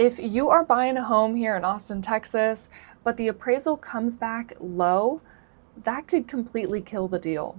If you are buying a home here in Austin, Texas, but the appraisal comes back low, that could completely kill the deal.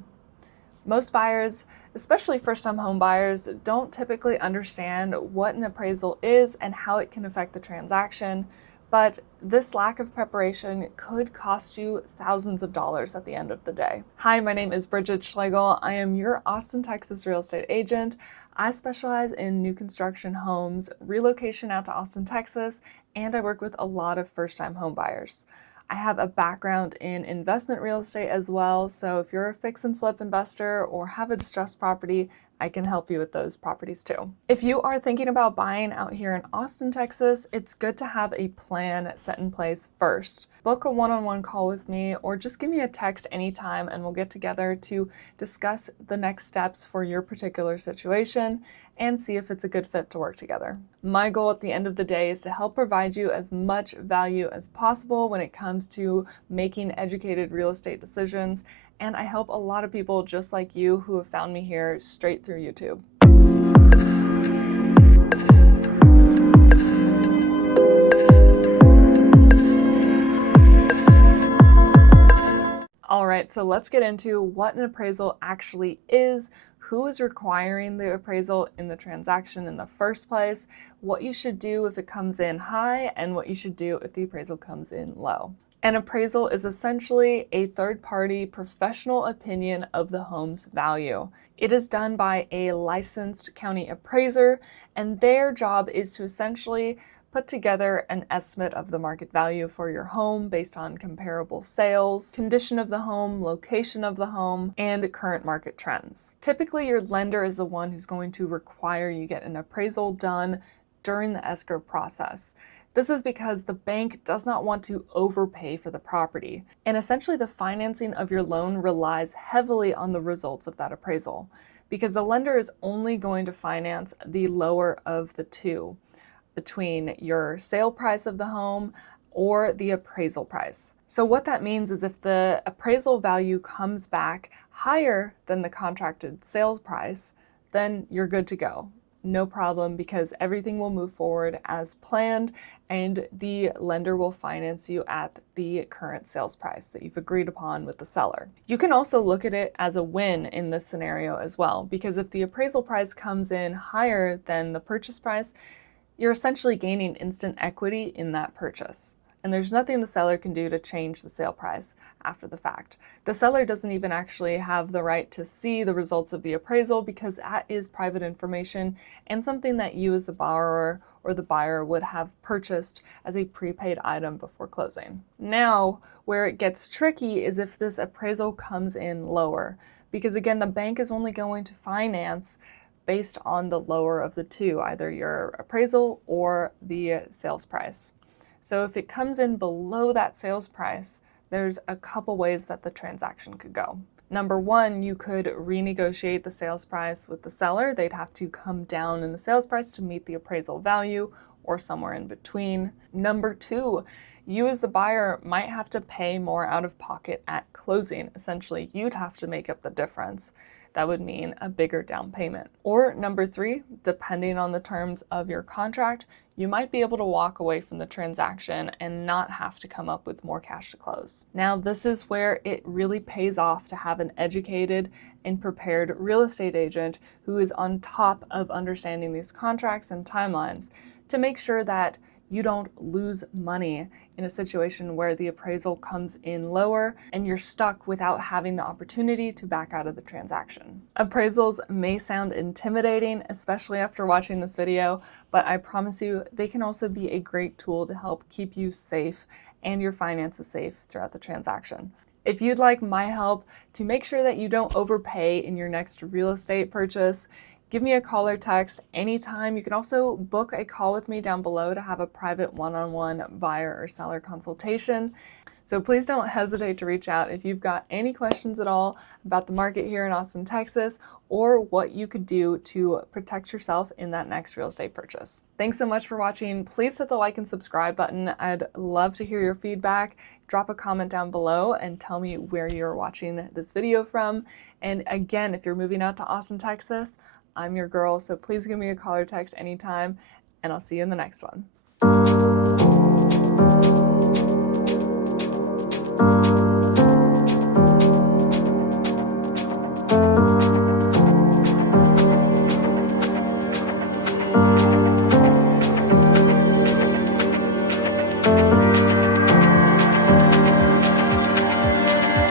Most buyers, especially first-time home buyers, don't typically understand what an appraisal is and how it can affect the transaction, but this lack of preparation could cost you thousands of dollars at the end of the day. Hi, my name is Brigid Schlegel. I am your Austin, Texas real estate agent. I specialize in new construction homes, relocation out to Austin, Texas, and I work with a lot of first-time home buyers. I have a background in investment real estate as well, so if you're a fix and flip investor or have a distressed property, I can help you with those properties too. If you are thinking about buying out here in Austin, Texas, it's good to have a plan set in place first. Book a one-on-one call with me or just give me a text anytime and we'll get together to discuss the next steps for your particular situation and see if it's a good fit to work together. My goal at the end of the day is to help provide you as much value as possible when it comes to making educated real estate decisions, and I help a lot of people just like you who have found me here straight through YouTube. All right, so let's get into what an appraisal actually is, who is requiring the appraisal in the transaction in the first place, what you should do if it comes in high, and what you should do if the appraisal comes in low. An appraisal is essentially a third-party professional opinion of the home's value. It is done by a licensed county appraiser, and their job is to essentially put together an estimate of the market value for your home based on comparable sales, condition of the home, location of the home, and current market trends. Typically, your lender is the one who's going to require you get an appraisal done during the escrow process. This is because the bank does not want to overpay for the property, and essentially the financing of your loan relies heavily on the results of that appraisal, because the lender is only going to finance the lower of the two, between your sale price of the home or the appraisal price. So what that means is if the appraisal value comes back higher than the contracted sales price, then you're good to go. No problem, because everything will move forward as planned and the lender will finance you at the current sales price that you've agreed upon with the seller. You can also look at it as a win in this scenario as well, because if the appraisal price comes in higher than the purchase price, you're essentially gaining instant equity in that purchase. And there's nothing the seller can do to change the sale price after the fact. The seller doesn't even actually have the right to see the results of the appraisal because that is private information and something that you as the borrower or the buyer would have purchased as a prepaid item before closing. Now, where it gets tricky is if this appraisal comes in lower, because again, the bank is only going to finance based on the lower of the two, either your appraisal or the sales price. So if it comes in below that sales price, there's a couple ways that the transaction could go. Number one, you could renegotiate the sales price with the seller. They'd have to come down in the sales price to meet the appraisal value or somewhere in between. Number two, you as the buyer might have to pay more out of pocket at closing. Essentially, you'd have to make up the difference. That would mean a bigger down payment. Or number three, depending on the terms of your contract, you might be able to walk away from the transaction and not have to come up with more cash to close. Now, this is where it really pays off to have an educated and prepared real estate agent who is on top of understanding these contracts and timelines to make sure that you don't lose money in a situation where the appraisal comes in lower and you're stuck without having the opportunity to back out of the transaction. Appraisals may sound intimidating, especially after watching this video, but I promise you they can also be a great tool to help keep you safe and your finances safe throughout the transaction. If you'd like my help to make sure that you don't overpay in your next real estate purchase, give me a call or text anytime. You can also book a call with me down below to have a private one-on-one buyer or seller consultation. So please don't hesitate to reach out if you've got any questions at all about the market here in Austin, Texas, or what you could do to protect yourself in that next real estate purchase. Thanks so much for watching. Please hit the like and subscribe button. I'd love to hear your feedback. Drop a comment down below and tell me where you're watching this video from. And again, if you're moving out to Austin, Texas, I'm your girl, so please give me a call or text anytime, and I'll see you in the next one. you.